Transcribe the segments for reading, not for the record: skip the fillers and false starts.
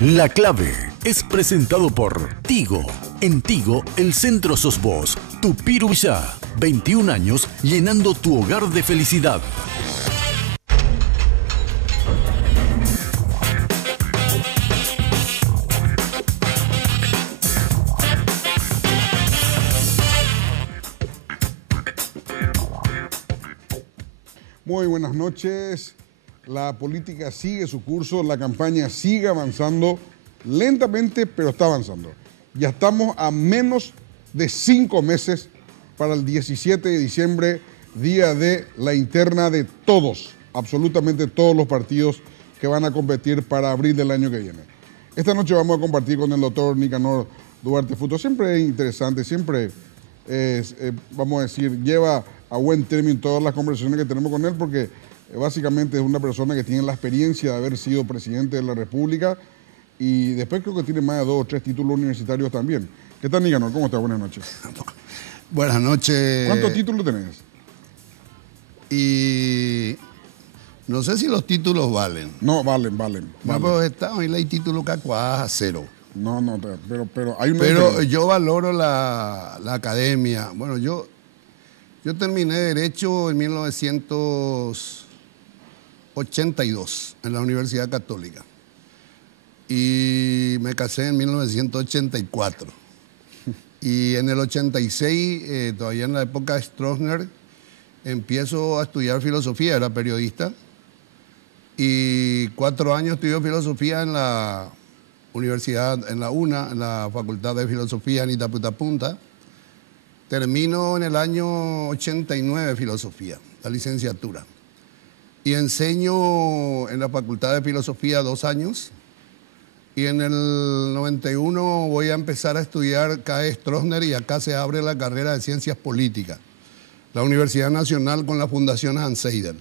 La Clave es presentado por Tigo. En Tigo, el centro sos vos. Tupiru Villá, 21 años llenando tu hogar de felicidad. Muy buenas noches. La política sigue su curso, la campaña sigue avanzando lentamente, pero está avanzando. Ya estamos a menos de 5 meses para el 17 de diciembre, día de la interna de todos, absolutamente todos los partidos que van a competir para abril del año que viene. Esta noche vamos a compartir con el doctor Nicanor Duarte Futo. Siempre es interesante, siempre es, vamos a decir, lleva a buen término todas las conversaciones que tenemos con él, porque básicamente es una persona que tiene la experiencia de haber sido presidente de la República y después creo que tiene más de 2 o 3 títulos universitarios también. ¿Qué tal, Nicanor? ¿Cómo estás? Buenas noches. Buenas noches. ¿Cuántos títulos tenés? Y no sé si los títulos valen. No, valen. No, pero hay títulos que a 0. No, pero hay una... Pero yo valoro la academia. Bueno, yo terminé Derecho en 1982 en la Universidad Católica y me casé en 1984. Y en el 86, todavía en la época de Stroessner, empiezo a estudiar filosofía, era periodista, y 4 años estudié filosofía en la universidad, en la UNA, en la Facultad de Filosofía en Itaputapunta. Termino en el año 89 filosofía, la licenciatura. Y enseño en la Facultad de Filosofía 2 años. Y en el 91 voy a empezar a estudiar CAE Stroessner y acá se abre la carrera de Ciencias Políticas. La Universidad Nacional con la Fundación Hans Seidel.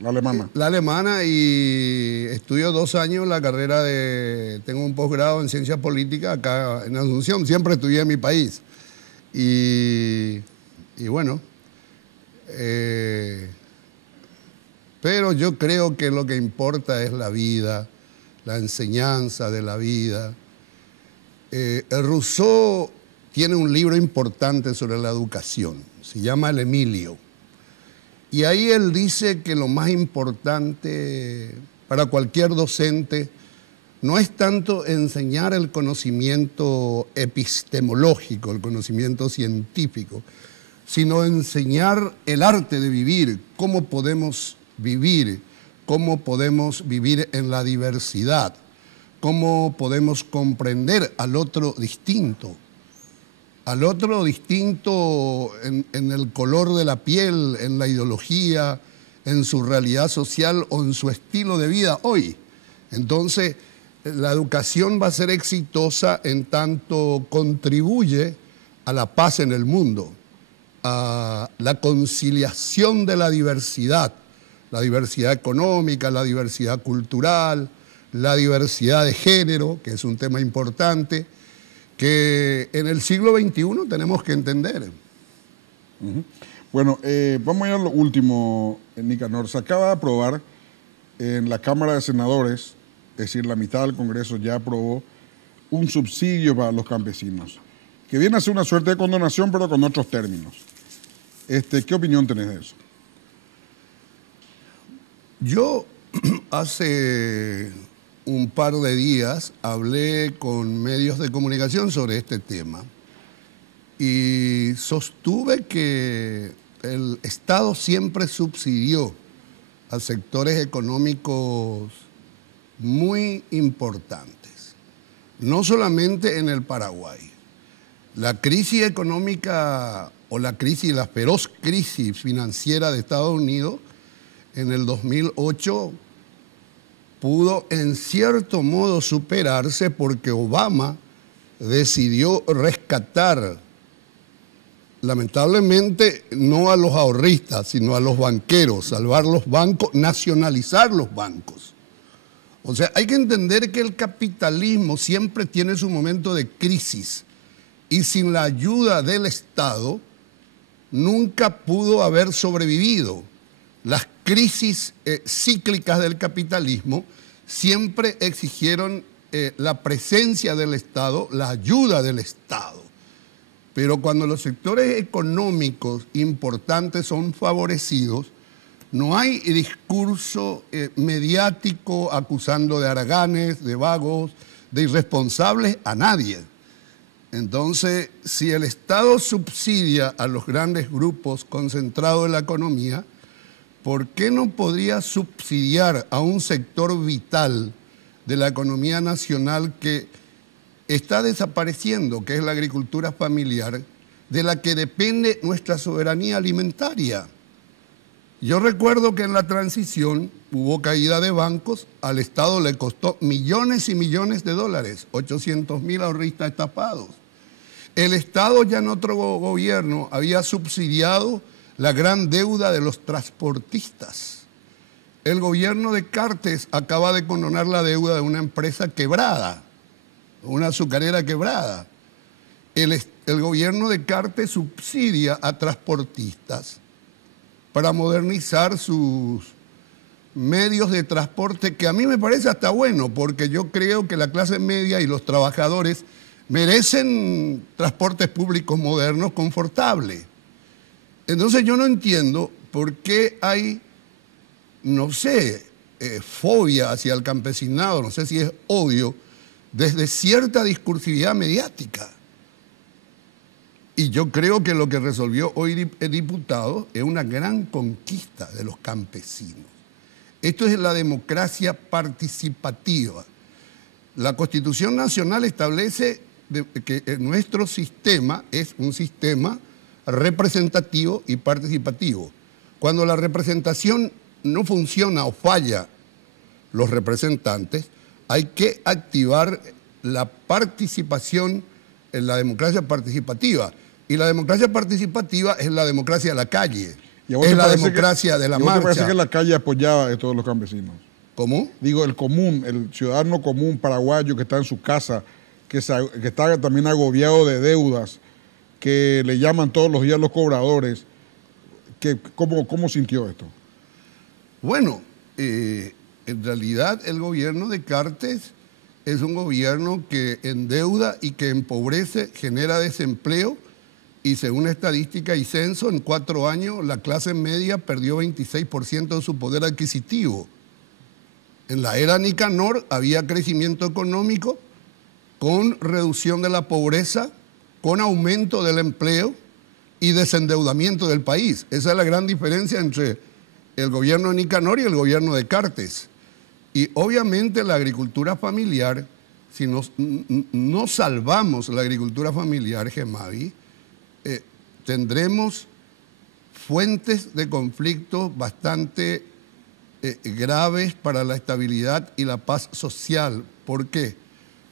La alemana. La alemana, y estudio 2 años la carrera tengo un posgrado en Ciencias Políticas acá en Asunción. Siempre estudié en mi país. Y bueno, pero yo creo que lo que importa es la vida, la enseñanza de la vida. El Rousseau tiene un libro importante sobre la educación, se llama El Emilio. Y ahí él dice que lo más importante para cualquier docente no es tanto enseñar el conocimiento epistemológico, el conocimiento científico, sino enseñar el arte de vivir, cómo podemos vivir en la diversidad, cómo podemos comprender al otro distinto en el color de la piel, en la ideología, en su realidad social o en su estilo de vida hoy. Entonces, la educación va a ser exitosa en tanto contribuye a la paz en el mundo, a la conciliación de la diversidad económica, la diversidad cultural, la diversidad de género, que es un tema importante, que en el siglo XXI tenemos que entender. Bueno, vamos a ir a lo último, Nicanor. Se acaba de aprobar en la Cámara de Senadores, es decir, la mitad del Congreso ya aprobó un subsidio para los campesinos, que viene a ser una suerte de condonación, pero con otros términos. ¿Qué opinión tenés de eso? Yo hace un par de días hablé con medios de comunicación sobre este tema y sostuve que el Estado siempre subsidió a sectores económicos muy importantes, no solamente en el Paraguay. La crisis económica o la feroz crisis financiera de Estados Unidos en el 2008 pudo en cierto modo superarse porque Obama decidió rescatar, lamentablemente no a los ahorristas, sino a los banqueros, salvar los bancos, nacionalizar los bancos. O sea, hay que entender que el capitalismo siempre tiene su momento de crisis y sin la ayuda del Estado nunca pudo haber sobrevivido. Las crisis cíclicas del capitalismo siempre exigieron la presencia del Estado, la ayuda del Estado. Pero cuando los sectores económicos importantes son favorecidos, no hay discurso mediático acusando de haraganes, de vagos, de irresponsables a nadie. Entonces, si el Estado subsidia a los grandes grupos concentrados en la economía, ¿por qué no podría subsidiar a un sector vital de la economía nacional que está desapareciendo, que es la agricultura familiar, de la que depende nuestra soberanía alimentaria? Yo recuerdo que en la transición hubo caída de bancos, al Estado le costó millones y millones de dólares, 800.000 ahorristas estafados. El Estado ya en otro gobierno había subsidiado la gran deuda de los transportistas. El gobierno de Cartes acaba de condonar la deuda de una empresa quebrada, una azucarera quebrada. El gobierno de Cartes subsidia a transportistas para modernizar sus medios de transporte, que a mí me parece hasta bueno, porque yo creo que la clase media y los trabajadores merecen transportes públicos modernos, confortables. Entonces yo no entiendo por qué hay, no sé, fobia hacia el campesinado, no sé si es odio, desde cierta discursividad mediática. Y yo creo que lo que resolvió hoy el diputado es una gran conquista de los campesinos. Esto es la democracia participativa. La Constitución Nacional establece que nuestro sistema es un sistema representativo y participativo. Cuando la representación no funciona o falla los representantes, hay que activar la participación en la democracia participativa. Y la democracia participativa es la democracia de la calle, es la democracia de la marcha. ¿Me parece que la calle apoyaba a todos los campesinos? ¿Cómo? Digo, el común, el ciudadano común paraguayo que está en su casa, que está también agobiado de deudas, que le llaman todos los días los cobradores, ¿cómo sintió esto? Bueno, en realidad el gobierno de Cartes es un gobierno que endeuda y que empobrece, genera desempleo, y según estadística y censo, en 4 años la clase media perdió 26% de su poder adquisitivo. En la era Nicanor había crecimiento económico con reducción de la pobreza, con aumento del empleo y desendeudamiento del país. Esa es la gran diferencia entre el gobierno de Nicanor y el gobierno de Cartes. Y obviamente la agricultura familiar, si no salvamos la agricultura familiar, Gemavi, tendremos fuentes de conflicto bastante graves para la estabilidad y la paz social. ¿Por qué?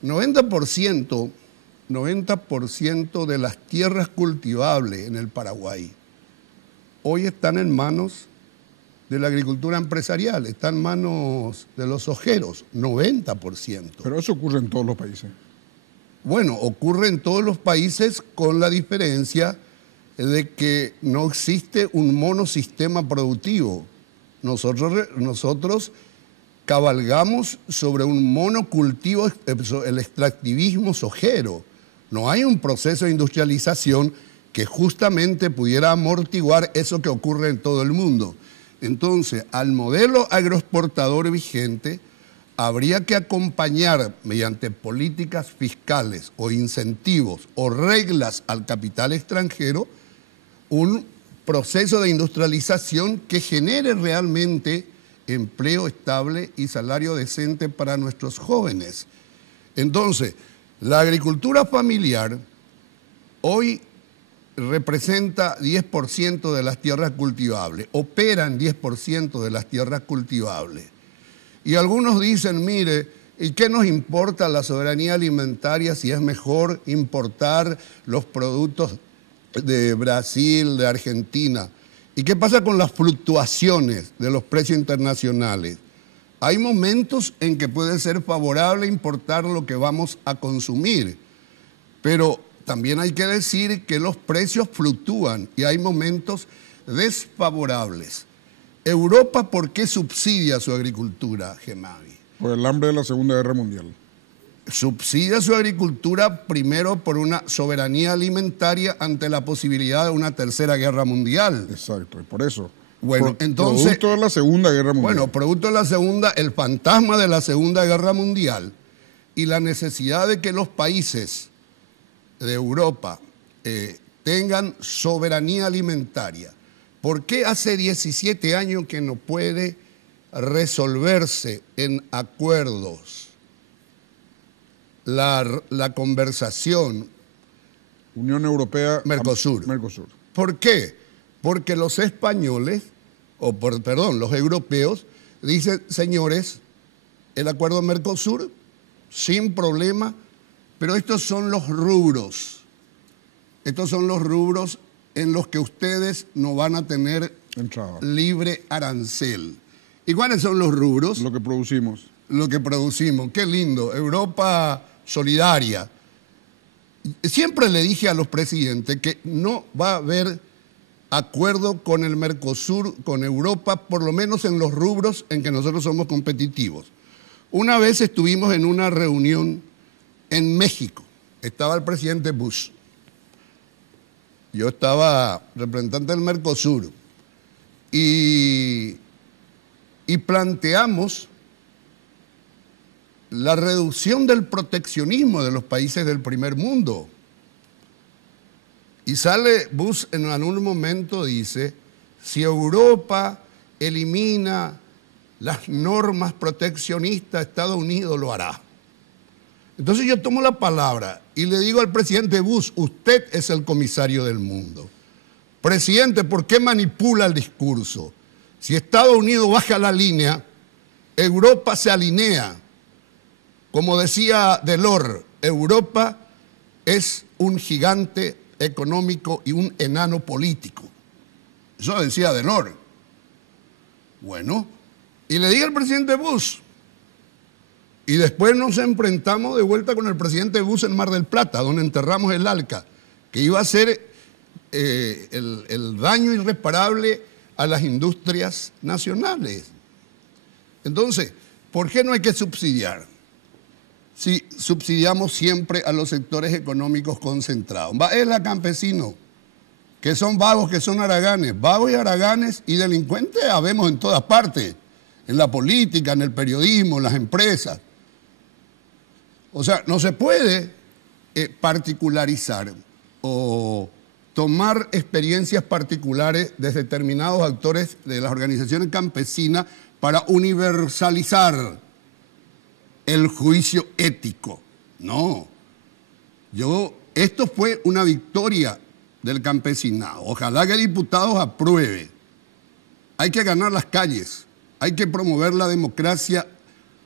90% de las tierras cultivables en el Paraguay hoy están en manos de la agricultura empresarial, están en manos de los ojeros, 90%. Pero eso ocurre en todos los países. Bueno, ocurre en todos los países con la diferencia de que no existe un monosistema productivo. Nosotros cabalgamos sobre un monocultivo, el extractivismo sojero. No hay un proceso de industrialización que justamente pudiera amortiguar eso que ocurre en todo el mundo. Entonces, al modelo agroexportador vigente, habría que acompañar mediante políticas fiscales o incentivos o reglas al capital extranjero un proceso de industrialización que genere realmente empleo estable y salario decente para nuestros jóvenes. Entonces, la agricultura familiar hoy representa 10% de las tierras cultivables, operan 10% de las tierras cultivables. Y algunos dicen, mire, ¿y qué nos importa la soberanía alimentaria si es mejor importar los productos de Brasil, de Argentina? ¿Y qué pasa con las fluctuaciones de los precios internacionales? Hay momentos en que puede ser favorable importar lo que vamos a consumir, pero también hay que decir que los precios fluctúan y hay momentos desfavorables. Europa, ¿por qué subsidia su agricultura, Gemavi? Por el hambre de la Segunda Guerra Mundial. Subsidia su agricultura primero por una soberanía alimentaria ante la posibilidad de una tercera guerra mundial. Exacto, y por eso. Bueno, entonces... Producto de la Segunda Guerra Mundial. Bueno, producto de la segunda, el fantasma de la Segunda Guerra Mundial y la necesidad de que los países de Europa tengan soberanía alimentaria. ¿Por qué hace 17 años que no puede resolverse en acuerdos la conversación Unión Europea, Mercosur? Mercosur. ¿Por qué? Porque los españoles, los europeos, dicen, señores, el acuerdo Mercosur, sin problema, pero estos son los rubros. Estos son los rubros en los que ustedes no van a tener libre arancel. ¿Y cuáles son los rubros? Lo que producimos. Lo que producimos. Qué lindo. Europa solidaria. Siempre le dije a los presidentes que no va a haber acuerdo con el Mercosur, con Europa, por lo menos en los rubros en que nosotros somos competitivos. Una vez estuvimos en una reunión en México. Estaba el presidente Bush. Yo estaba representante del Mercosur y planteamos la reducción del proteccionismo de los países del primer mundo. Y sale Bush en algún momento, dice, si Europa elimina las normas proteccionistas, Estados Unidos lo hará. Entonces yo tomo la palabra y le digo al presidente Bush, usted es el comisario del mundo. Presidente, ¿por qué manipula el discurso? Si Estados Unidos baja la línea, Europa se alinea. Como decía Delors, Europa es un gigante económico y un enano político. Eso decía Delors. Bueno, y le dije al presidente Bush, y después nos enfrentamos de vuelta con el presidente Bush en Mar del Plata, donde enterramos el ALCA, que iba a ser el daño irreparable a las industrias nacionales. Entonces, ¿por qué no hay que subsidiar? Si subsidiamos siempre a los sectores económicos concentrados. Es la campesino, que son vagos, que son haraganes. Vagos y haraganes y delincuentes habemos en todas partes, en la política, en el periodismo, en las empresas. O sea, no se puede particularizar o tomar experiencias particulares de determinados actores de las organizaciones campesinas para universalizar el juicio ético. No. Esto fue una victoria del campesinado. Ojalá que diputados apruebe. Hay que ganar las calles. Hay que promover la democracia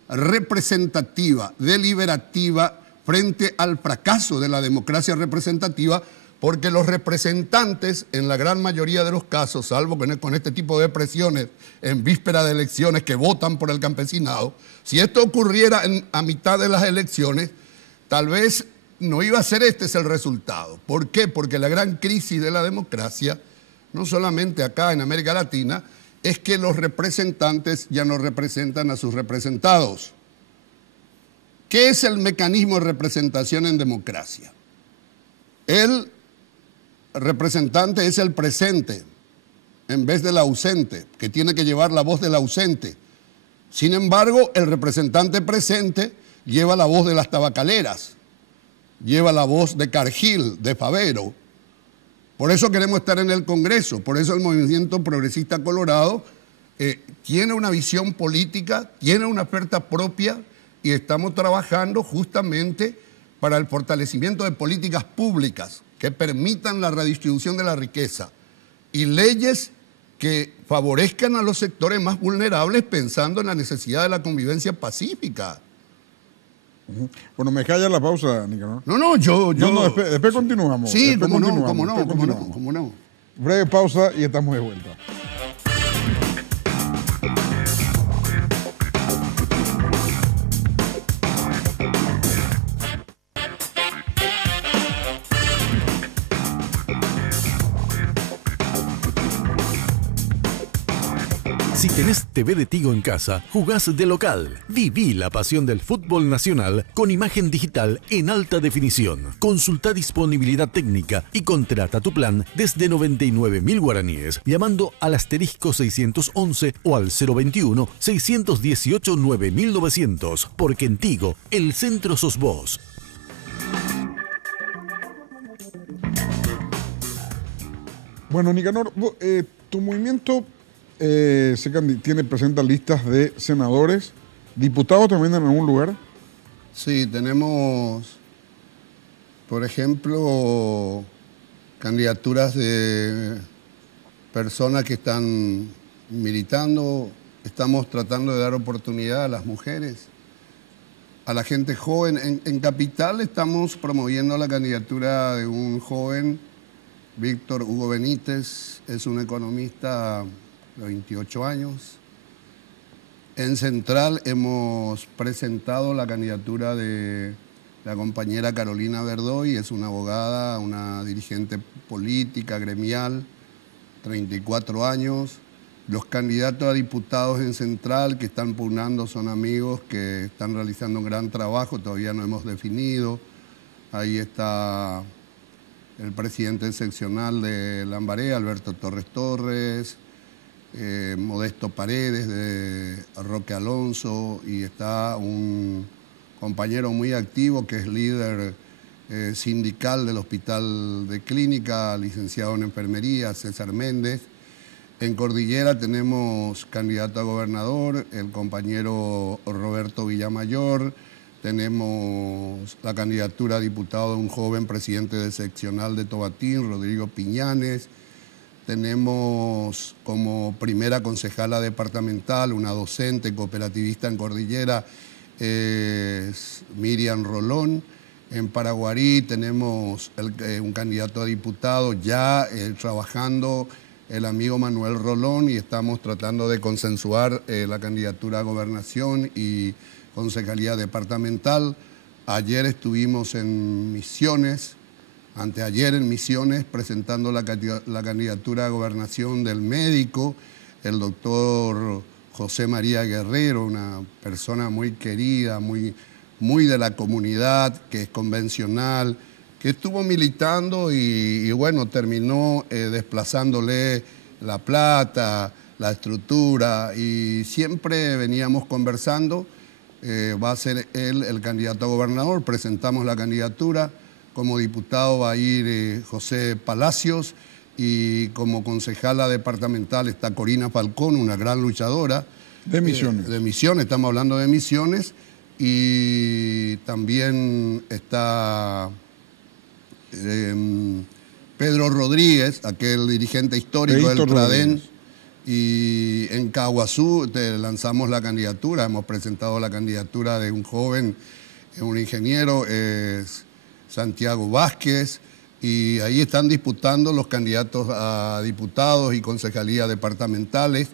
representativa, deliberativa, frente al fracaso de la democracia representativa, porque los representantes, en la gran mayoría de los casos, salvo con este tipo de presiones en víspera de elecciones que votan por el campesinado, si esto ocurriera a mitad de las elecciones, tal vez no iba a ser este el resultado. ¿Por qué? Porque la gran crisis de la democracia, no solamente acá en América Latina, es que los representantes ya no representan a sus representados. ¿Qué es el mecanismo de representación en democracia? El representante es el presente en vez del ausente, que tiene que llevar la voz del ausente. Sin embargo, el representante presente lleva la voz de las tabacaleras, lleva la voz de Cargill, de Favero. Por eso queremos estar en el Congreso, por eso el Movimiento Progresista Colorado tiene una visión política, tiene una oferta propia y estamos trabajando justamente para el fortalecimiento de políticas públicas que permitan la redistribución de la riqueza y leyes que favorezcan a los sectores más vulnerables pensando en la necesidad de la convivencia pacífica. Bueno, me calla la pausa, Nicanor. No, yo... No, después continuamos. Sí, después cómo no. Breve pausa y estamos de vuelta. Si tenés TV de Tigo en casa, jugás de local. Viví la pasión del fútbol nacional con imagen digital en alta definición. Consulta disponibilidad técnica y contrata tu plan desde 99.000 guaraníes llamando al asterisco 611 o al 021 618 9900. Porque en Tigo, el centro sos vos. Bueno, Nicanor, tu movimiento presenta listas de senadores, diputados también en algún lugar. Sí, tenemos, por ejemplo, candidaturas de personas que están militando. Estamos tratando de dar oportunidad a las mujeres, a la gente joven. En Capital estamos promoviendo la candidatura de un joven, Víctor Hugo Benítez, es un economista de 28 años. En Central hemos presentado la candidatura de la compañera Carolina Verdoy, es una abogada, una dirigente política, gremial, 34 años. Los candidatos a diputados en Central que están pugnando son amigos que están realizando un gran trabajo, todavía no hemos definido. Ahí está el presidente seccional de Lambaré, Alberto Torres Torres, Modesto Paredes de Roque Alonso, y está un compañero muy activo que es líder sindical del Hospital de Clínica, licenciado en enfermería, César Méndez. En Cordillera tenemos candidato a gobernador, el compañero Roberto Villamayor. Tenemos la candidatura a diputado de un joven presidente de seccional de Tobatín, Rodrigo Piñanes. Tenemos como primera concejala departamental una docente cooperativista en Cordillera, Miriam Rolón. En Paraguarí tenemos un candidato a diputado ya trabajando, el amigo Manuel Rolón, y estamos tratando de consensuar la candidatura a gobernación y concejalía departamental. Ayer estuvimos en Misiones, anteayer en Misiones, presentando la candidatura a gobernación del médico, el doctor José María Guerrero, una persona muy querida, muy de la comunidad, que es convencional, que estuvo militando y bueno, terminó desplazándole la plata, la estructura, y siempre veníamos conversando. Va a ser él el candidato a gobernador, presentamos la candidatura. Como diputado va a ir José Palacios, y como concejala departamental está Corina Falcón, una gran luchadora. De Misiones. De Misiones, estamos hablando de Misiones. Y también está Pedro Rodríguez, aquel dirigente histórico del Tradén. Y en Caguazú lanzamos la candidatura, hemos presentado la candidatura de un joven, un ingeniero, Santiago Vázquez, y ahí están disputando los candidatos a diputados y concejalías departamentales.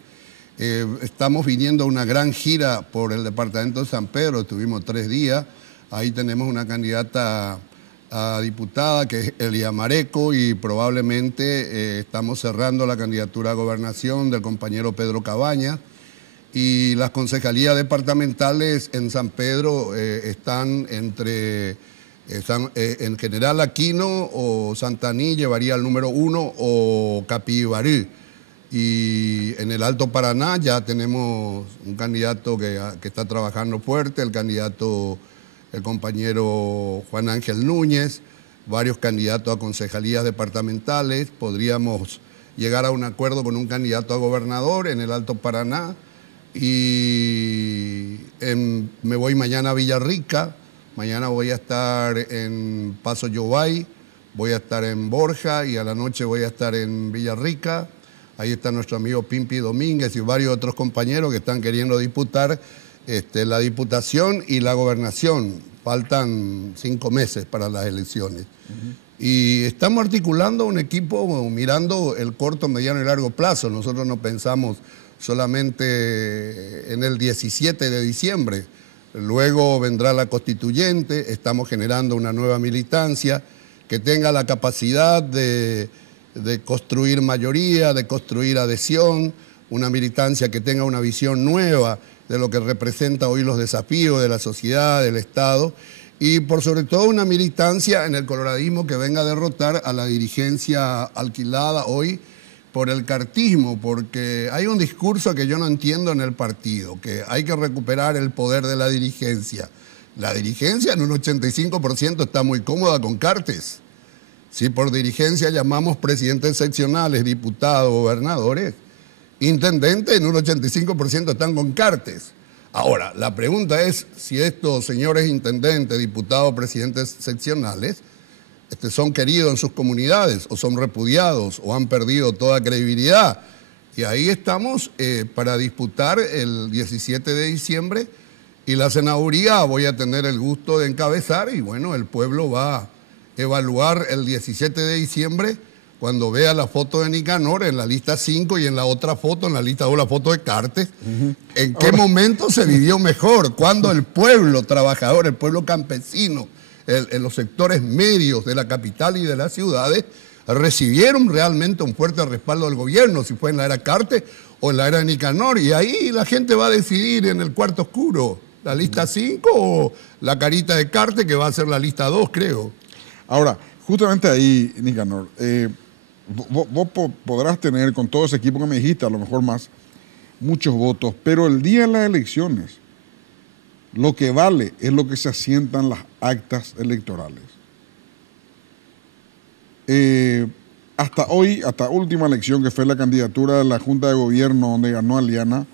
Estamos viniendo a una gran gira por el departamento de San Pedro, estuvimos 3 días, ahí tenemos una candidata a diputada que es Elia Mareco, y probablemente estamos cerrando la candidatura a gobernación del compañero Pedro Cabañas. Y las concejalías departamentales en San Pedro están entre, en General Aquino o Santaní llevaría el número 1, o Capibarí. Y en el Alto Paraná ya tenemos un candidato que está trabajando fuerte, el compañero Juan Ángel Núñez, varios candidatos a concejalías departamentales. Podríamos llegar a un acuerdo con un candidato a gobernador en el Alto Paraná. Y me voy mañana a Villarrica, mañana voy a estar en Paso Yobay, voy a estar en Borja, y a la noche voy a estar en Villarrica. Ahí está nuestro amigo Pimpi Domínguez y varios otros compañeros que están queriendo disputar la diputación y la gobernación. Faltan 5 meses para las elecciones. Y estamos articulando un equipo mirando el corto, mediano y largo plazo. Nosotros no pensamos solamente en el 17 de diciembre. Luego vendrá la constituyente, estamos generando una nueva militancia que tenga la capacidad de construir mayoría, de construir adhesión, una militancia que tenga una visión nueva de lo que representa hoy los desafíos de la sociedad, del Estado, y por sobre todo una militancia en el coloradismo que venga a derrotar a la dirigencia alquilada hoy por el cartismo, porque hay un discurso que yo no entiendo en el partido, que hay que recuperar el poder de la dirigencia. La dirigencia en un 85% está muy cómoda con Cartes. Si por dirigencia llamamos presidentes seccionales, diputados, gobernadores, intendentes en un 85% están con Cartes. Ahora, la pregunta es si estos señores intendentes, diputados, presidentes seccionales son queridos en sus comunidades o son repudiados o han perdido toda credibilidad. Y ahí estamos para disputar el 17 de diciembre y la senaduría voy a tener el gusto de encabezar y bueno, el pueblo va a evaluar el 17 de diciembre cuando vea la foto de Nicanor en la lista 5 y en la otra foto, en la lista 2, la foto de Cartes, en qué momento se vivió mejor, cuando el pueblo trabajador, el pueblo campesino, en los sectores medios de la capital y de las ciudades, recibieron realmente un fuerte respaldo del gobierno, si fue en la era Cartes o en la era de Nicanor, y ahí la gente va a decidir en el cuarto oscuro, la lista 5 o la carita de Cartes, que va a ser la lista 2, creo. Ahora, justamente ahí, Nicanor, vos podrás tener con todo ese equipo que me dijiste, a lo mejor más, muchos votos, pero el día de las elecciones, lo que vale es lo que se asientan las actas electorales. Hasta hoy, hasta última elección, que fue la candidatura de la Junta de Gobierno donde ganó Aliana,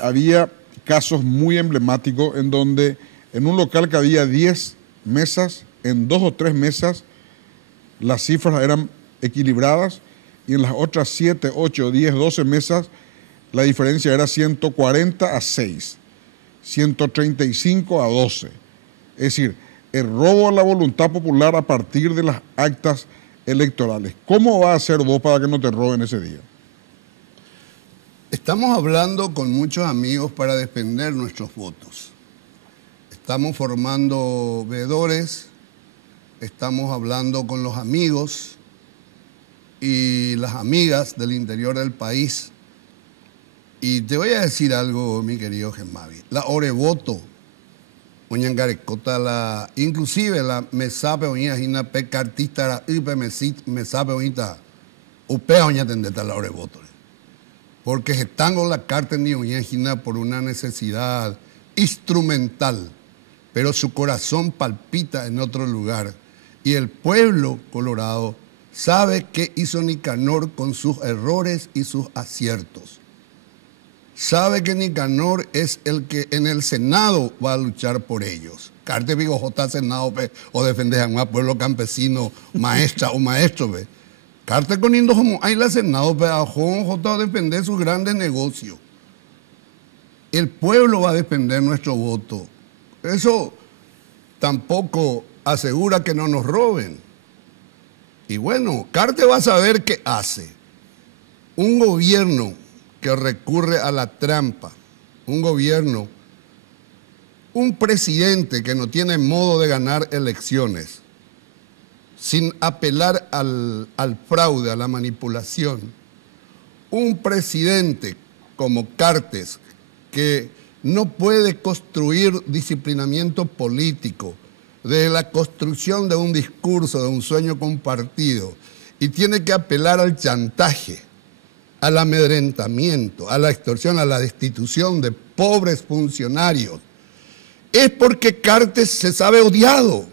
había casos muy emblemáticos en donde en un local que había 10 mesas, en 2 o 3 mesas las cifras eran equilibradas y en las otras 7, 8, 10, 12 mesas la diferencia era 140 a 6, 135 a 12. Es decir, el robo a la voluntad popular a partir de las actas electorales. ¿Cómo va a hacer vos para que no te roben ese día? Estamos hablando con muchos amigos para defender nuestros votos. Estamos formando veedores, estamos hablando con los amigos y las amigas del interior del país. Y te voy a decir algo, mi querido Gemavi. La orevoto, inclusive la mesape oña hina pe cartista la upe mesape oñita upe oña tendeta la orevoto. Porque están con la carta ni oña hina por una necesidad instrumental, pero su corazón palpita en otro lugar. Y el pueblo colorado sabe qué hizo Nicanor con sus errores y sus aciertos. Sabe que Nicanor es el que en el Senado va a luchar por ellos. Carte Vigo J. Senado o defender a un pueblo campesino, maestra o maestro. Carte con Indo como hay la Senado, a J. defender sus grandes negocios. El pueblo va a defender nuestro voto. Eso tampoco asegura que no nos roben. Y bueno, Carte va a saber qué hace. Un gobierno que recurre a la trampa, un gobierno, un presidente que no tiene modo de ganar elecciones, sin apelar al fraude, a la manipulación, un presidente como Cartes, que no puede construir disciplinamiento político de la construcción de un discurso, de un sueño compartido, y tiene que apelar al chantaje, al amedrentamiento, a la extorsión, a la destitución de pobres funcionarios, es porque Cartes se sabe odiado,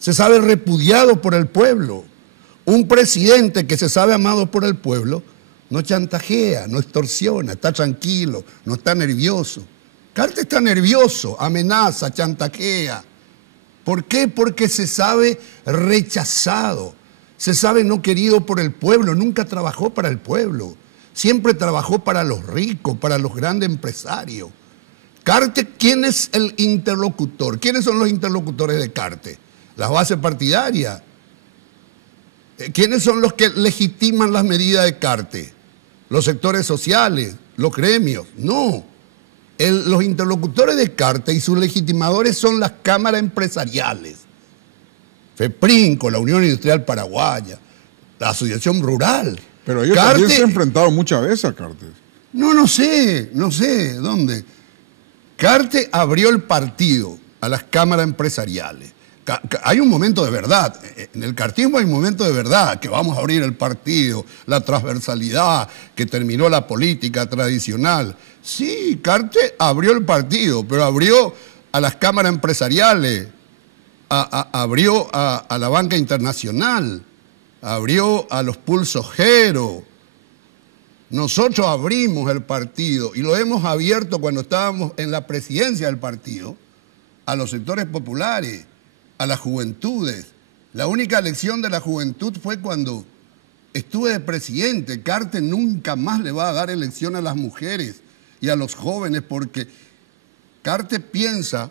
se sabe repudiado por el pueblo. Un presidente que se sabe amado por el pueblo no chantajea, no extorsiona, está tranquilo, no está nervioso. Cartes está nervioso, amenaza, chantajea. ¿Por qué? Porque se sabe rechazado, se sabe no querido por el pueblo, nunca trabajó para el pueblo. Siempre trabajó para los ricos, para los grandes empresarios. Cartes, ¿quién es el interlocutor? ¿Quiénes son los interlocutores de Cartes? Las bases partidarias. ¿Quiénes son los que legitiman las medidas de Cartes? Los sectores sociales, los gremios. No. Los interlocutores de Cartes y sus legitimadores son las cámaras empresariales. FEPRINCO, la Unión Industrial Paraguaya, la Asociación Rural. Pero ellos también se han enfrentado muchas veces a Cartes. No sé dónde. Cartes abrió el partido a las cámaras empresariales. Hay un momento de verdad, en el cartismo hay un momento de verdad, que vamos a abrir el partido, la transversalidad, que terminó la política tradicional. Sí, Cartes abrió el partido, pero abrió a las cámaras empresariales, abrió a la banca internacional, abrió a los pulsojeros. Nosotros abrimos el partido y lo hemos abierto cuando estábamos en la presidencia del partido, a los sectores populares, a las juventudes. La única elección de la juventud fue cuando estuve de presidente. Cartes nunca más le va a dar elección a las mujeres y a los jóvenes porque Cartes piensa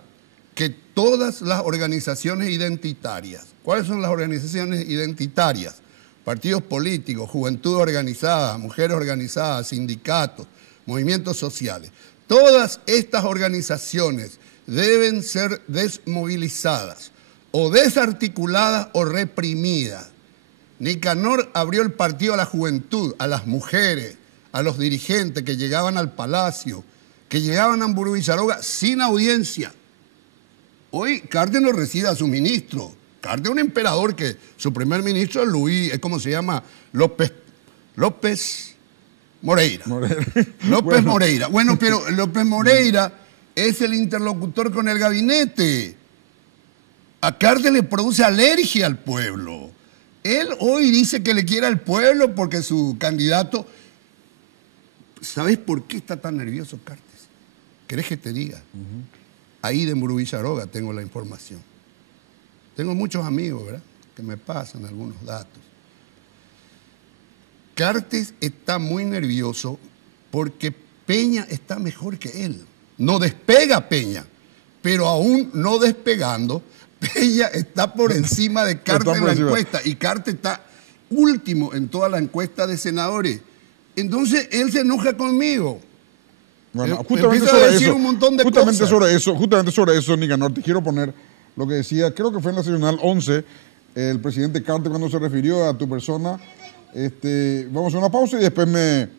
que todas las organizaciones identitarias, ¿cuáles son las organizaciones identitarias? Partidos políticos, juventud organizada, mujeres organizadas, sindicatos, movimientos sociales. Todas estas organizaciones deben ser desmovilizadas o desarticuladas o reprimidas. Nicanor abrió el partido a la juventud, a las mujeres, a los dirigentes que llegaban al palacio, que llegaban a Hamburgo Villaroga sin audiencia. Hoy Cartes no recibe a su ministro. Cartes es un emperador que su primer ministro es Luis, ¿cómo se llama? López Moreira. López Moreira. Bueno, pero López Moreira es el interlocutor con el gabinete. A Cartes le produce alergia al pueblo. Él hoy dice que le quiere al pueblo porque su candidato... ¿Sabes por qué está tan nervioso Cartes? ¿Querés que te diga? Ahí de Hamburgo Villaroga tengo la información. Tengo muchos amigos, ¿verdad?, que me pasan algunos datos. Cartes está muy nervioso porque Peña está mejor que él. No despega Peña, pero aún no despegando, Peña está por encima de Cartes en la encuesta y Cartes está último en toda la encuesta de senadores. Entonces él se enoja conmigo. Bueno, justamente sobre eso, Nicanor, te quiero poner lo que decía, creo que fue en la Nacional 11, el presidente Cartes cuando se refirió a tu persona. Vamos a hacer una pausa y después me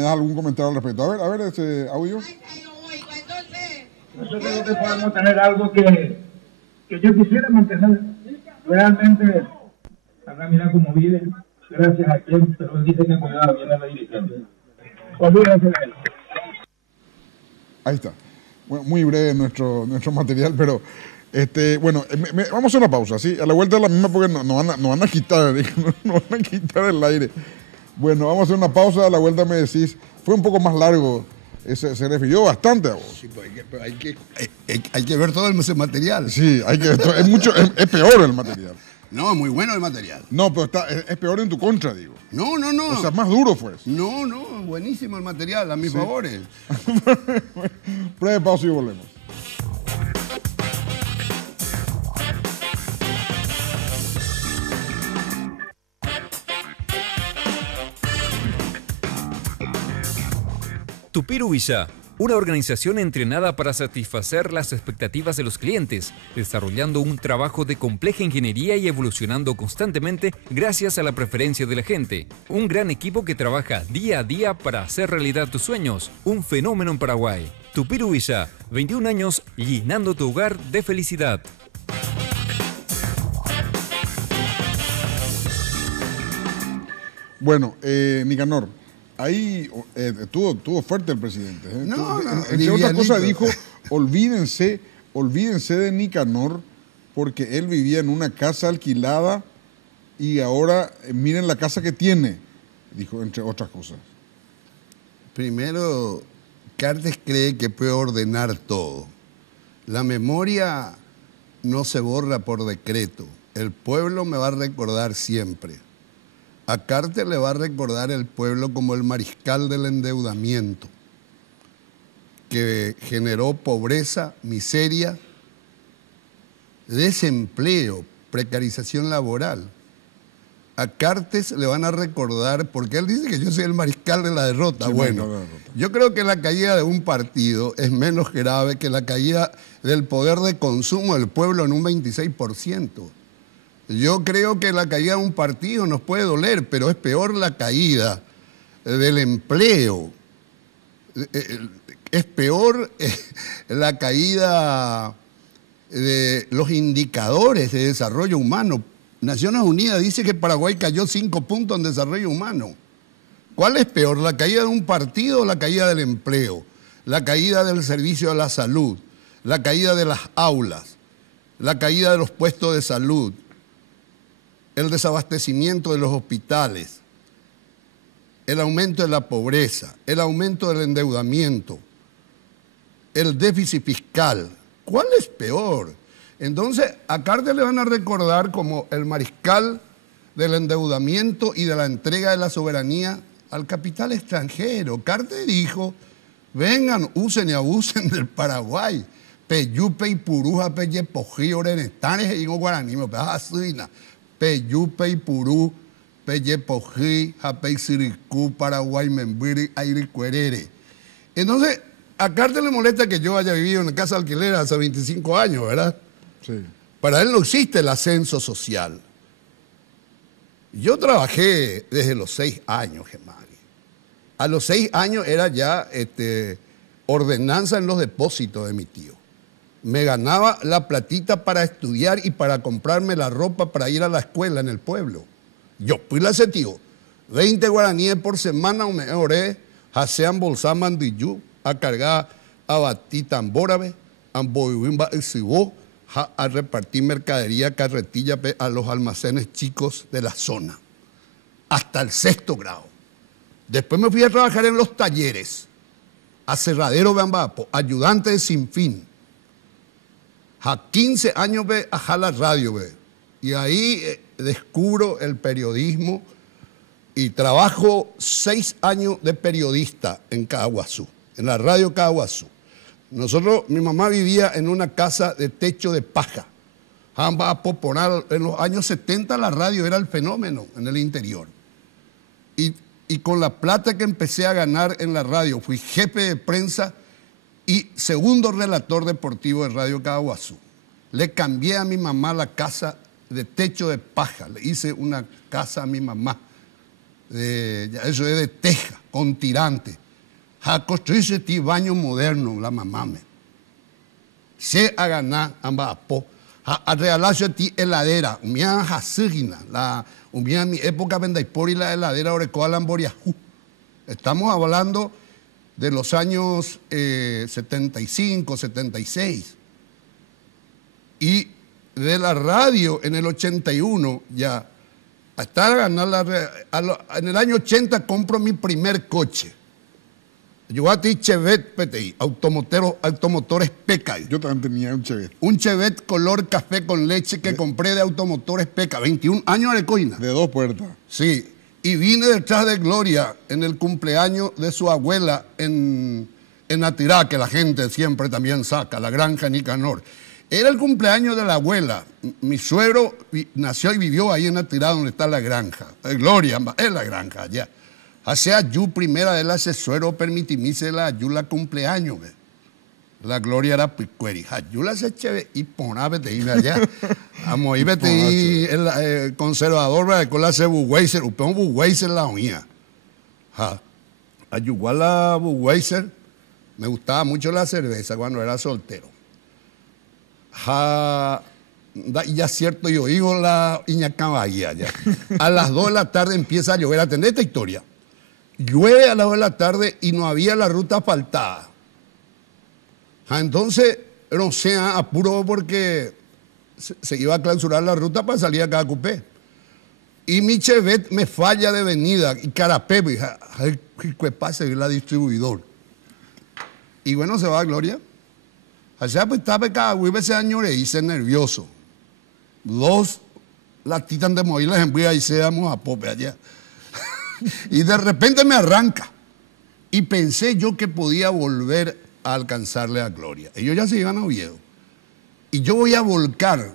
das algún comentario al respecto. A ver ese audio. Nosotros creo que podemos tener algo que yo quisiera mantener. Realmente, acá mira cómo vive, gracias a quien, pero él dice que cuidado, viene la dirigencia. Olvídense de él. Ahí está. Bueno, muy breve nuestro material, pero vamos a hacer una pausa, ¿sí? A la vuelta de la misma porque no van a quitar, no van a quitar el aire. Bueno, vamos a hacer una pausa, a la vuelta me decís, fue un poco más largo, se refirió bastante a vos. Sí, pero hay que ver todo ese material. Sí, hay que ver, es peor el material. No, es muy bueno el material. No, pero es peor en tu contra, digo. No. O sea, más duro fue eso. No, buenísimo el material, a mis favores. Breve pausa y volvemos. Tupiru Villa, una organización entrenada para satisfacer las expectativas de los clientes, desarrollando un trabajo de compleja ingeniería y evolucionando constantemente gracias a la preferencia de la gente. Un gran equipo que trabaja día a día para hacer realidad tus sueños. Un fenómeno en Paraguay. Tupiru Villa, 21 años llenando tu hogar de felicidad. Bueno, Nicanor, ahí tuvo fuerte el presidente. Entre otras cosas dijo, olvídense de Nicanor porque él vivía en una casa alquilada y ahora miren la casa que tiene, dijo, entre otras cosas. Primero, Cartes cree que puede ordenar todo. La memoria no se borra por decreto. El pueblo me va a recordar siempre. A Cartes le va a recordar el pueblo como el mariscal del endeudamiento, que generó pobreza, miseria, desempleo, precarización laboral. A Cartes le van a recordar, porque él dice que yo soy el mariscal de la derrota. Sí, bueno, yo creo que la caída de un partido es menos grave que la caída del poder de consumo del pueblo en un 26%. Yo creo que la caída de un partido nos puede doler, pero es peor la caída del empleo, es peor la caída de los indicadores de desarrollo humano. Naciones Unidas dice que Paraguay cayó 5 puntos en desarrollo humano. ¿Cuál es peor, la caída de un partido o la caída del empleo? La caída del servicio a la salud, la caída de las aulas, la caída de los puestos de salud, el desabastecimiento de los hospitales, el aumento de la pobreza, el aumento del endeudamiento, el déficit fiscal. ¿Cuál es peor? Entonces, a Carter le van a recordar como el mariscal del endeudamiento y de la entrega de la soberanía al capital extranjero. Carter dijo, vengan, usen y abusen del Paraguay. Peyupe y puruja peye pojí orenestanes y guaraní, me pega asina. Peyupe y purú peye pojí japey siricú Paraguay membiri aire cuerere. Entonces, a Carter le molesta que yo haya vivido en casa alquiler hace 25 años, ¿verdad? Sí. Para él no existe el ascenso social. Yo trabajé desde los 6 años, Gemari. A los 6 años era ya ordenanza en los depósitos de mi tío. Me ganaba la platita para estudiar y para comprarme la ropa para ir a la escuela en el pueblo. Yo fui la ese tío. 20 guaraníes por semana me oré, hacean bolsa mandillú, a cargar a batí tambórabe, a boivimba y sibó, a repartir mercadería, carretilla a los almacenes chicos de la zona, hasta el 6º grado. Después me fui a trabajar en los talleres, a cerradero de Ambapo, ayudante de Sinfín. A 15 años a la radio, y ahí descubro el periodismo y trabajo 6 años de periodista en Caguazú, en la radio Caguazú. Mi mamá vivía en una casa de techo de paja. En los años 70 la radio era el fenómeno en el interior. Y con la plata que empecé a ganar en la radio, fui jefe de prensa y segundo relator deportivo de Radio Caguazú. Le cambié a mi mamá la casa de techo de paja. Le hice una casa a mi mamá. Eso es de teja, con tirante. A construirse ti baño moderno, la mamá me. Se a ganar ambapo. A regalarse ti heladera. Umía hasugina. Umía en mi época vendaipori la heladera orecoalan boriajú. Estamos hablando de los años 75, 76. Y de la radio en el 81 ya. Hasta ganar en el año 80 compro mi primer coche. Yo a ti Chevet PTI, automotores PECA. Yo también tenía un Chevet. Un Chevet color café con leche que compré de automotores PECA, 21 años de coina. De 2 puertas. Sí, y vine detrás de Gloria en el cumpleaños de su abuela en Atirá, que la gente siempre también saca, la granja Nicanor. Era el cumpleaños de la abuela. Mi suegro nació y vivió ahí en Atirá, donde está la granja. Gloria, es la granja allá. Hace ayú primera de la suegro permitimice la ayú la cumpleaños. ¿Ve? La Gloria era picueri. Ayú la se cheve y pona vete allá. Amo y vete el conservador ¿verdad? Con la se Budweiser. Upeo Budweiser la oía. Ayú la Budweiser. Me gustaba mucho la cerveza cuando era soltero. Y ya cierto, yo oigo la Iñacabahía ya. A las 2 de la tarde empieza a llover. Atendé esta historia. Llueve a las 2 de la tarde y no había la ruta asfaltada. Entonces, no sé, apuro porque se iba a clausurar la ruta para salir a cada cupé. Y mi Chevet me falla de venida y Carapepe, ¿qué pasa? Es la distribuidor. Y bueno, se va a Gloria. Allá pues estaba cada huevo ese año y hice nervioso. 2 latitas de movilas en Buia y se damos a Pope allá. Y de repente me arranca. Y pensé yo que podía volver a alcanzarle a Gloria. Ellos ya se iban a Oviedo. Y yo voy a volcar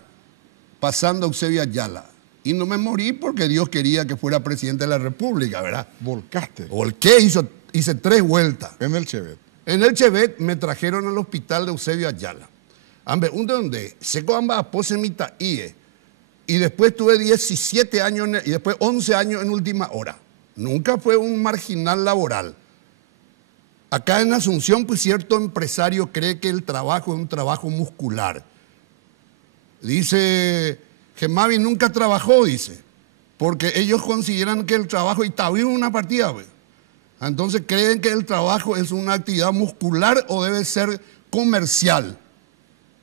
pasando a Eusebio Ayala. Y no me morí porque Dios quería que fuera presidente de la República, ¿verdad? ¿Volcaste? Volqué, hice 3 vueltas. En el Chevet. En el Chevet me trajeron al hospital de Eusebio Ayala. Un donde seco ambas pose mitad y después tuve 17 años y después 11 años en última hora. Nunca fue un marginal laboral. Acá en Asunción, pues cierto empresario cree que el trabajo es un trabajo muscular. Dice, Gemavi nunca trabajó, dice, porque ellos consideran que el trabajo, y está bien una partida, pues. Entonces creen que el trabajo es una actividad muscular o debe ser comercial.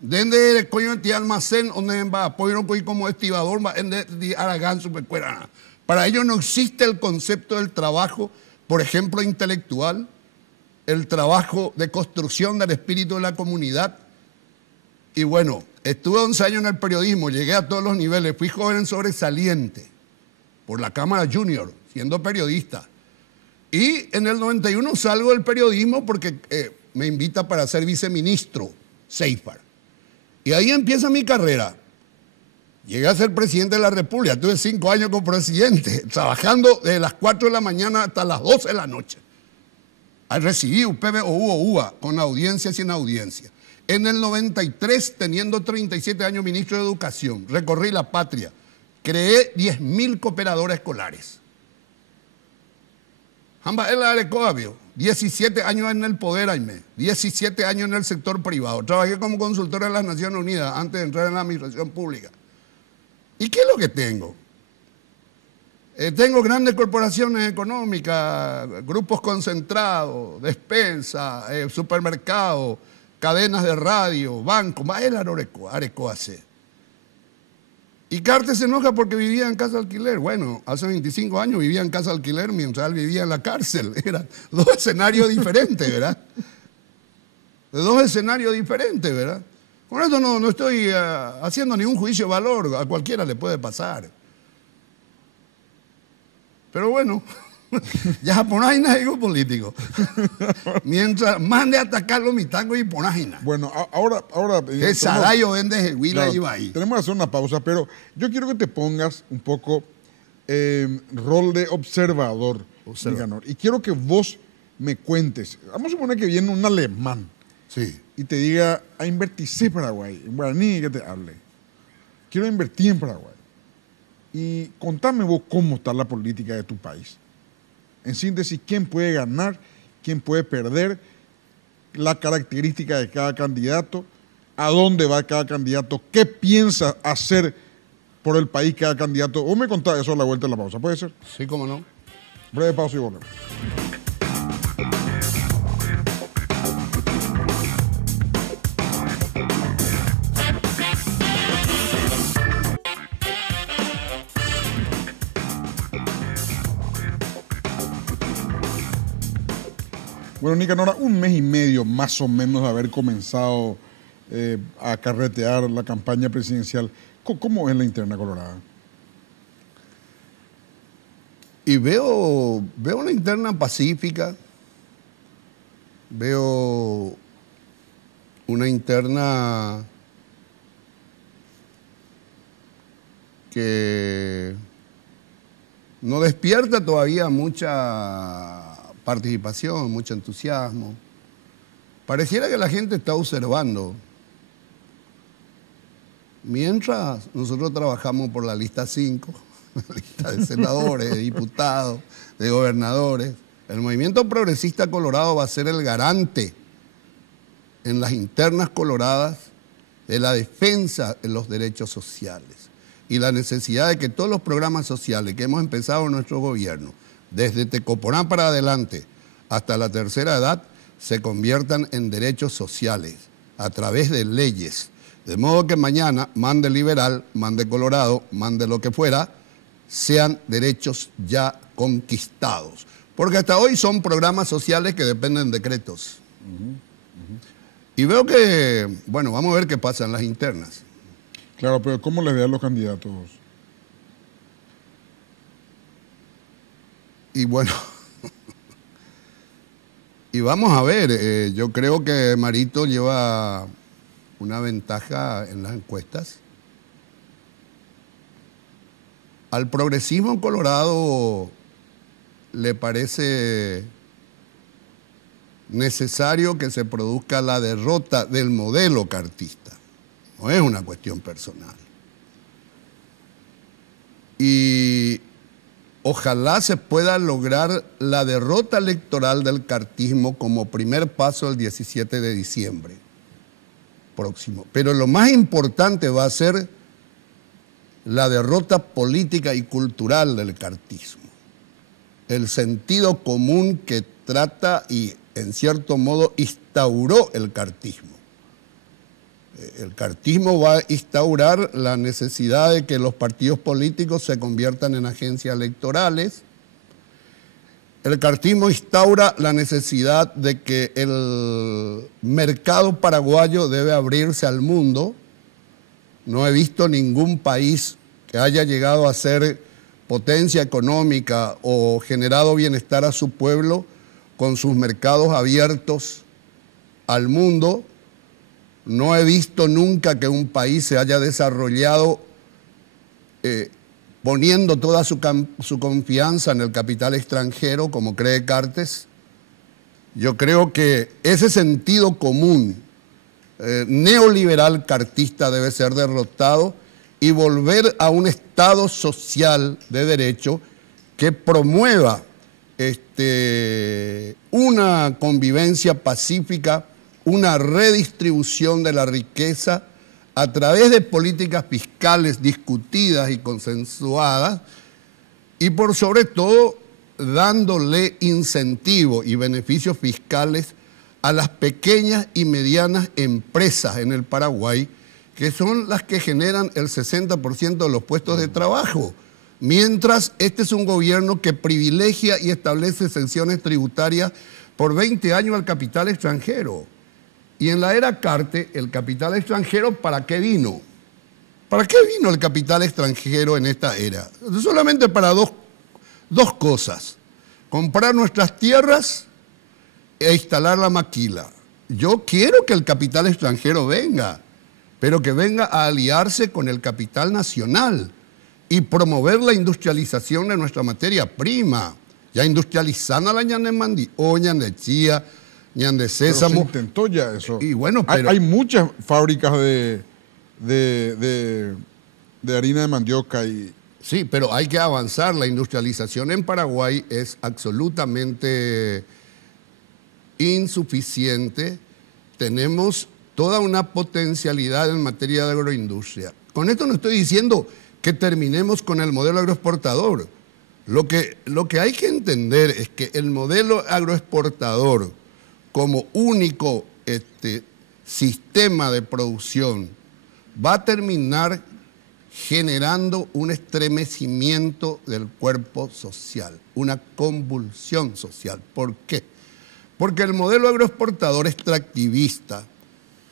Dende coño de almacén donde va apoyo como estibador de Aragán supercuera. Para ellos no existe el concepto del trabajo, por ejemplo, intelectual, el trabajo de construcción del espíritu de la comunidad. Y bueno, estuve 11 años en el periodismo, llegué a todos los niveles, fui joven sobresaliente por la Cámara Junior, siendo periodista. Y en el 91 salgo del periodismo porque me invita para ser viceministro, Seifar. Y ahí empieza mi carrera. Llegué a ser presidente de la República, tuve 5 años como presidente, trabajando desde las 4 de la mañana hasta las 12 de la noche. Recibí UPB o UA, con audiencia y sin audiencia. En el 93, teniendo 37 años ministro de Educación, recorrí la patria, creé 10.000 cooperadoras escolares. Jamba el Arecoabio, 17 años en el poder, Aime, 17 años en el sector privado. Trabajé como consultor en las Naciones Unidas antes de entrar en la administración pública. ¿Y qué es lo que tengo? Tengo grandes corporaciones económicas, grupos concentrados, despensa, supermercados, cadenas de radio, bancos, más el Arecoace. Y Cartes se enoja porque vivía en casa de alquiler. Bueno, hace 25 años vivía en casa de alquiler mientras él vivía en la cárcel. Eran 2 escenarios diferentes, ¿verdad? 2 escenarios diferentes, ¿verdad? Con esto no estoy haciendo ningún juicio de valor, a cualquiera le puede pasar. Pero bueno, ya ponágina es algo político. Mientras mande a atacar los mitangos y ponágina. Bueno, ahora el Sarayo vende el Huila y va ahí. Tenemos que hacer una pausa, pero yo quiero que te pongas un poco rol de observador, Nicanor. Y quiero que vos me cuentes. Vamos a suponer que viene un alemán. Sí. Y te diga, a invertirse en Paraguay, en guaraní que te hable. Quiero invertir en Paraguay. Y contame vos cómo está la política de tu país. En síntesis, quién puede ganar, quién puede perder, la característica de cada candidato, a dónde va cada candidato, qué piensa hacer por el país cada candidato. Vos me contás eso a la vuelta de la pausa, ¿puede ser? Sí, cómo no. Breve pausa y volvemos. Bueno, Nicanor, 1 mes y medio más o menos de haber comenzado a carretear la campaña presidencial. ¿Cómo es la interna colorada? Y veo una interna pacífica, veo una interna que no despierta todavía mucha participación, mucho entusiasmo. Pareciera que la gente está observando. Mientras nosotros trabajamos por la lista 5, la lista de senadores, de diputados, de gobernadores, el movimiento progresista colorado va a ser el garante en las internas coloradas de la defensa de los derechos sociales y la necesidad de que todos los programas sociales que hemos empezado en nuestro gobierno, desde Tecoporán para adelante hasta la tercera edad, se conviertan en derechos sociales a través de leyes. De modo que mañana, mande liberal, mande colorado, mande lo que fuera, sean derechos ya conquistados. Porque hasta hoy son programas sociales que dependen de decretos. Y veo que, bueno, vamos a ver qué pasa en las internas. Claro, pero ¿cómo les vean los candidatos? Y bueno, y vamos a ver, yo creo que Marito lleva una ventaja en las encuestas. Al progresismo colorado le parece necesario que se produzca la derrota del modelo cartista. No es una cuestión personal. Y ojalá se pueda lograr la derrota electoral del cartismo como primer paso el 17 de diciembre próximo. Pero lo más importante va a ser la derrota política y cultural del cartismo. El sentido común que trata y, en cierto modo, instauró el cartismo. El cartismo va a instaurar la necesidad de que los partidos políticos se conviertan en agencias electorales. El cartismo instaura la necesidad de que el mercado paraguayo debe abrirse al mundo. No he visto ningún país que haya llegado a ser potencia económica o generado bienestar a su pueblo con sus mercados abiertos al mundo. No he visto nunca que un país se haya desarrollado poniendo toda su confianza en el capital extranjero, como cree Cartes. Yo creo que ese sentido común neoliberal cartista debe ser derrotado y volver a un Estado social de derecho que promueva una convivencia pacífica, una redistribución de la riqueza a través de políticas fiscales discutidas y consensuadas y por sobre todo dándole incentivos y beneficios fiscales a las pequeñas y medianas empresas en el Paraguay, que son las que generan el 60% de los puestos de trabajo, mientras este es un gobierno que privilegia y establece exenciones tributarias por 20 años al capital extranjero. Y en la era Cartes, el capital extranjero, ¿para qué vino? ¿Para qué vino el capital extranjero en esta era? Solamente para dos cosas: comprar nuestras tierras e instalar la maquila. Yo quiero que el capital extranjero venga, pero que venga a aliarse con el capital nacional y promover la industrialización de nuestra materia prima. Ya industrializando la ñande mandioca, ñande chía, ñande sésamo. Pero se intentó ya eso. Y bueno, pero hay muchas fábricas de harina de mandioca y... Sí, pero hay que avanzar. La industrialización en Paraguay es absolutamente insuficiente. Tenemos toda una potencialidad en materia de agroindustria. Con esto no estoy diciendo que terminemos con el modelo agroexportador. Lo que hay que entender es que el modelo agroexportador como único sistema de producción va a terminar generando un estremecimiento del cuerpo social, una convulsión social. ¿Por qué? Porque el modelo agroexportador extractivista,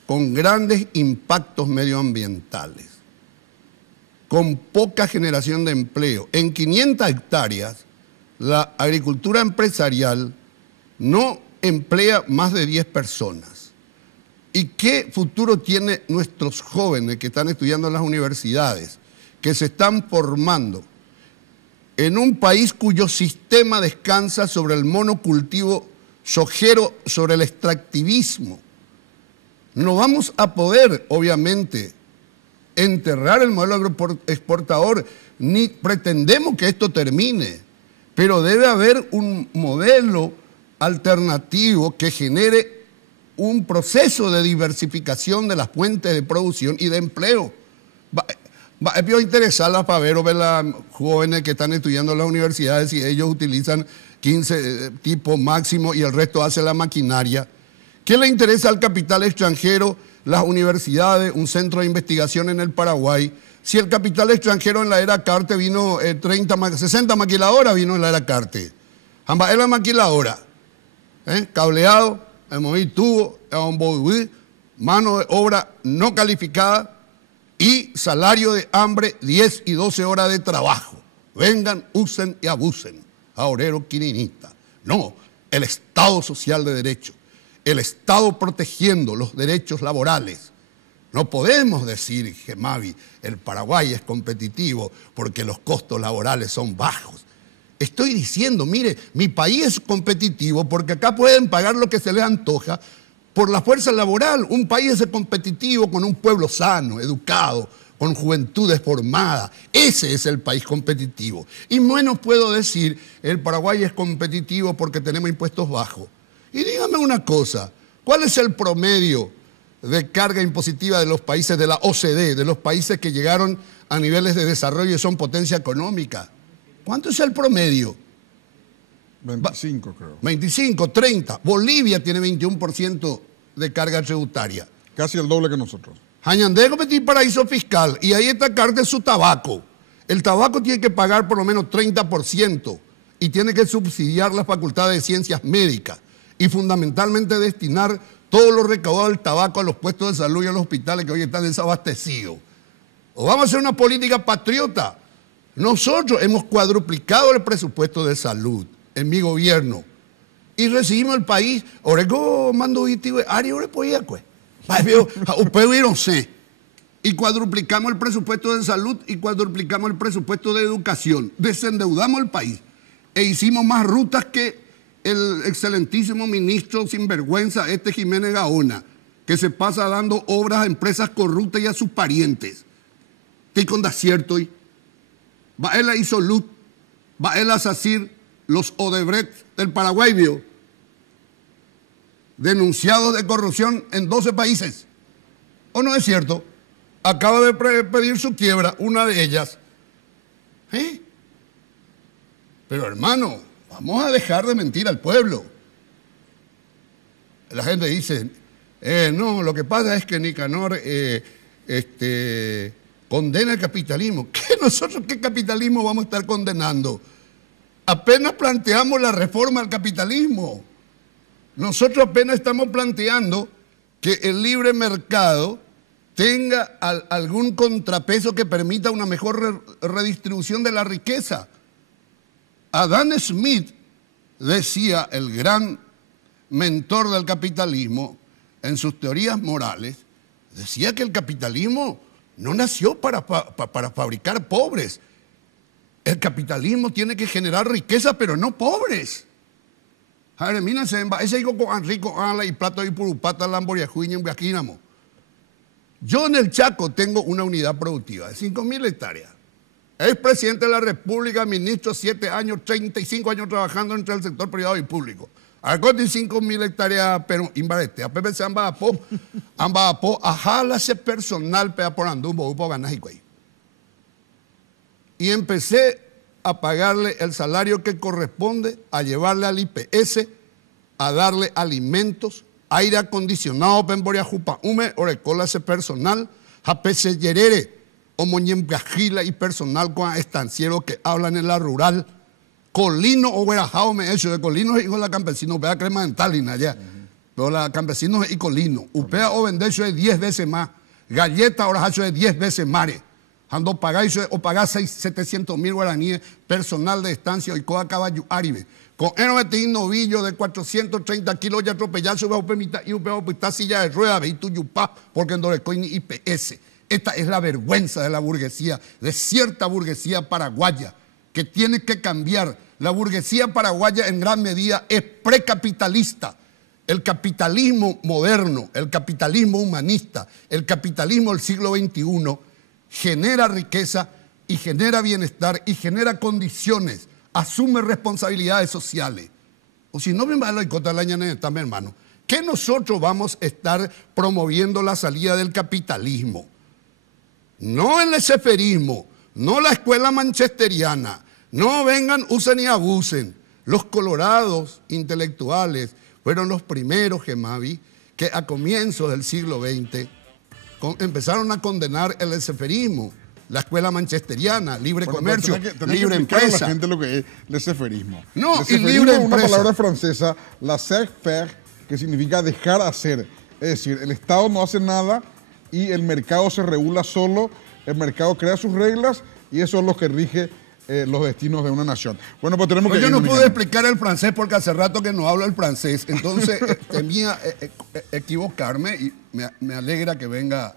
con grandes impactos medioambientales, con poca generación de empleo, en 500 hectáreas, la agricultura empresarial no emplea más de 10 personas. ¿Y qué futuro tienen nuestros jóvenes que están estudiando en las universidades, que se están formando en un país cuyo sistema descansa sobre el monocultivo sojero, sobre el extractivismo? No vamos a poder, obviamente, enterrar el modelo agroexportador, ni pretendemos que esto termine, pero debe haber un modelo alternativo que genere un proceso de diversificación de las fuentes de producción y de empleo. Es interesante para ver las jóvenes que están estudiando en las universidades y ellos utilizan 15 tipos máximo y el resto hace la maquinaria. ¿Qué le interesa al capital extranjero, las universidades, un centro de investigación en el Paraguay? Si el capital extranjero en la era Cartes vino 60 maquiladoras vino en la era Cartes. Ambas es la maquiladora. Cableado, tubo, mano de obra no calificada y salario de hambre, 10 y 12 horas de trabajo. Vengan, usen y abusen. Aurero quirinista. No, el Estado social de derecho. El Estado protegiendo los derechos laborales. No podemos decir, Gemavi, el Paraguay es competitivo porque los costos laborales son bajos. Estoy diciendo, mire, mi país es competitivo porque acá pueden pagar lo que se les antoja por la fuerza laboral. Un país es competitivo con un pueblo sano, educado, con juventudes formadas. Ese es el país competitivo. Y menos puedo decir, el Paraguay es competitivo porque tenemos impuestos bajos. Y dígame una cosa, ¿cuál es el promedio de carga impositiva de los países de la OCDE, de los países que llegaron a niveles de desarrollo y son potencia económica? ¿Cuánto es el promedio? 25, creo. 25, 30. Bolivia tiene 21% de carga tributaria. Casi el doble que nosotros. Hañandé competir paraíso fiscal y ahí está carga su tabaco. El tabaco tiene que pagar por lo menos 30% y tiene que subsidiar la Facultad de Ciencias Médicas y fundamentalmente destinar todo lo recaudado del tabaco a los puestos de salud y a los hospitales que hoy están desabastecidos. O vamos a hacer una política patriota. Nosotros hemos cuadruplicado el presupuesto de salud en mi gobierno y recibimos el país. Orego mando Ari y cuadruplicamos el presupuesto de salud y cuadruplicamos el presupuesto de educación. Desendeudamos el país e hicimos más rutas que el excelentísimo ministro sinvergüenza Jiménez Gaona, que se pasa dando obras a empresas corruptas y a sus parientes. ¿Qué con cierto? Va él a Isolud, va él a SACIR, los Odebrecht del Paraguay, vio, denunciados de corrupción en 12 países. ¿O no es cierto? Acaba de pedir su quiebra, una de ellas. Pero hermano, vamos a dejar de mentir al pueblo. La gente dice, no, lo que pasa es que Nicanor condena el capitalismo. ¿Qué nosotros qué capitalismo vamos a estar condenando? Apenas planteamos la reforma al capitalismo. Nosotros apenas estamos planteando que el libre mercado tenga algún contrapeso que permita una mejor redistribución de la riqueza. Adam Smith decía, el gran mentor del capitalismo, en sus teorías morales, decía que el capitalismo no nació para fabricar pobres. El capitalismo tiene que generar riqueza, pero no pobres. Yo en el Chaco tengo una unidad productiva de 5.000 hectáreas. Es presidente de la República, ministro, 7 años, 35 años trabajando entre el sector privado y público. Algo de 5.000 hectáreas, pero inbarete. A PPC ambapo, ajala ese personal pea por andumbo, upo ganas y cuey. Y empecé a pagarle el salario que corresponde, a llevarle al IPS, a darle alimentos, aire acondicionado, pemboria jupa hume, orecola ese personal, japese yerere, omoñembajila y personal con estancieros que hablan en la rural. Colino o guerajao me he hecho de Colino hijo de la campesino, vea crema dental y allá. Pero la campesino y Colino, upea o vendecho de 10 veces más, galleta ahora hecho de 10 veces más. Ando pagáis o pagás 700.000 guaraníes personal de estancia y coa caballo áribe. Con un novillo de 430 kilos ya atropellar su y upea silla de rueda y tu yupá porque en Dorecoini IPS. Esta es la vergüenza de la burguesía, de cierta burguesía paraguaya, que tiene que cambiar. La burguesía paraguaya en gran medida es precapitalista. El capitalismo moderno, el capitalismo humanista, el capitalismo del siglo XXI genera riqueza y genera bienestar y genera condiciones, asume responsabilidades sociales. O si no me va a la cota la ñana también, hermano, que nosotros vamos a estar promoviendo la salida del capitalismo. No el leseferismo, no la escuela manchesteriana, no vengan, usen y abusen. Los colorados intelectuales fueron los primeros, Gemavi, que a comienzos del siglo XX empezaron a condenar el leseferismo, la escuela manchesteriana, libre comercio, libre empresa. A la gente lo que es leseferismo. No, y libre es una palabra francesa, laissez-faire, que significa dejar hacer. Es decir, el Estado no hace nada y el mercado se regula solo, el mercado crea sus reglas y eso es lo que rige los destinos de una nación. Bueno, pues tenemos que... Yo no pude explicar el francés porque hace rato que no hablo el francés, entonces temía equivocarme y me alegra que venga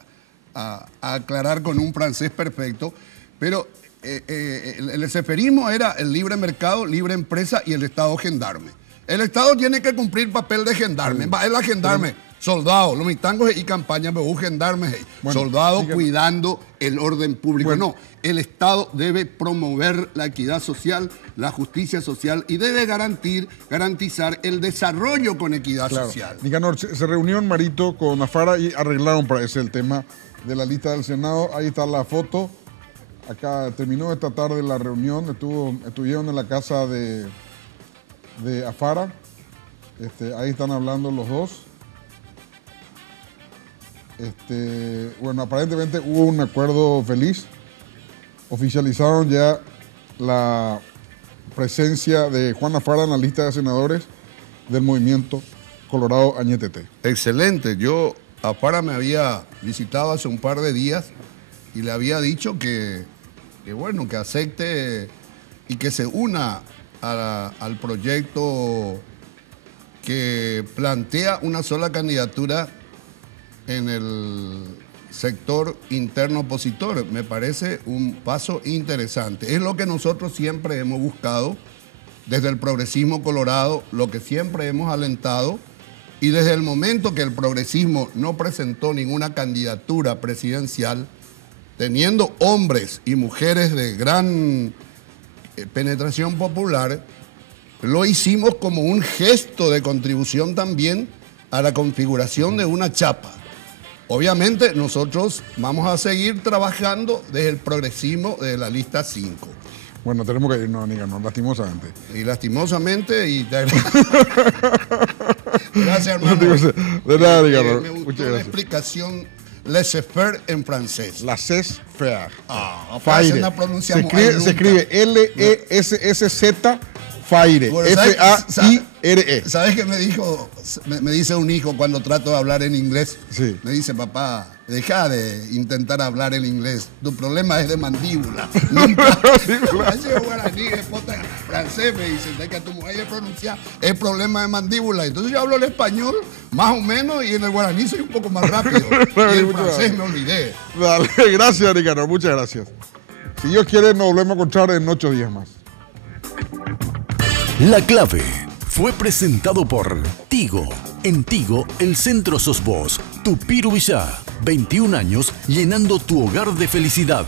a aclarar con un francés perfecto, pero el leseferismo era el libre mercado, libre empresa y el Estado gendarme. El Estado tiene que cumplir papel de gendarme, va el gendarme. Soldados, los mitangos y campaña me busquen darme. Bueno, soldados dígame. cuidando el orden público. Bueno. No, el Estado debe promover la equidad social, la justicia social y debe garantizar el desarrollo con equidad Claro. social. Nicanor, se reunió en Marito con Afara y arreglaron para ese el tema de la lista del Senado. Ahí está la foto. Acá terminó esta tarde la reunión. Estuvieron en la casa de Afara. Ahí están hablando los dos. Bueno, aparentemente hubo un acuerdo feliz. Oficializaron ya la presencia de Juan Afara en la lista de senadores del movimiento Colorado Añetete. Excelente. Yo, Afara me había visitado hace un par de días y le había dicho que bueno, que acepte y que se una al proyecto que plantea una sola candidatura en el sector interno opositor. Me parece un paso interesante. Es lo que nosotros siempre hemos buscado desde el progresismo colorado, lo que siempre hemos alentado, y desde el momento que el progresismo no presentó ninguna candidatura presidencial, teniendo hombres y mujeres de gran penetración popular, lo hicimos como un gesto de contribución también a la configuración de una chapa. Obviamente nosotros vamos a seguir trabajando desde el progresismo de la lista 5. Bueno, tenemos que irnos, Nicanor, lastimosamente. Y lastimosamente, gracias, hermano. De nada, Nicanor. Me gustó Muchas la gracias. explicación laissez-faire en francés. La CES-FEAR. Faire. No pronunciamos Se escribe L-E-S-S-Z Faire. Bueno, ¿sabes- F-A-I-R-E. ¿Sabes qué me dijo? Me dice un hijo cuando trato de hablar en inglés. Sí. Me dice, papá, deja de intentar hablar el inglés. Tu problema es de mandíbula. Nunca. Ese guaraní de pota francés me dice, de que tu mujer de pronunciar es problema de mandíbula. Entonces yo hablo el español más o menos y en el guaraní soy un poco más rápido. Y el francés me olvidé. Dale, gracias, Nicanor. Muchas gracias. Si Dios quiere, nos volvemos a encontrar en 8 días más. La Clave fue presentado por Tigo. En Tigo, el centro sos vos. Tupiru Villá. 21 años llenando tu hogar de felicidad.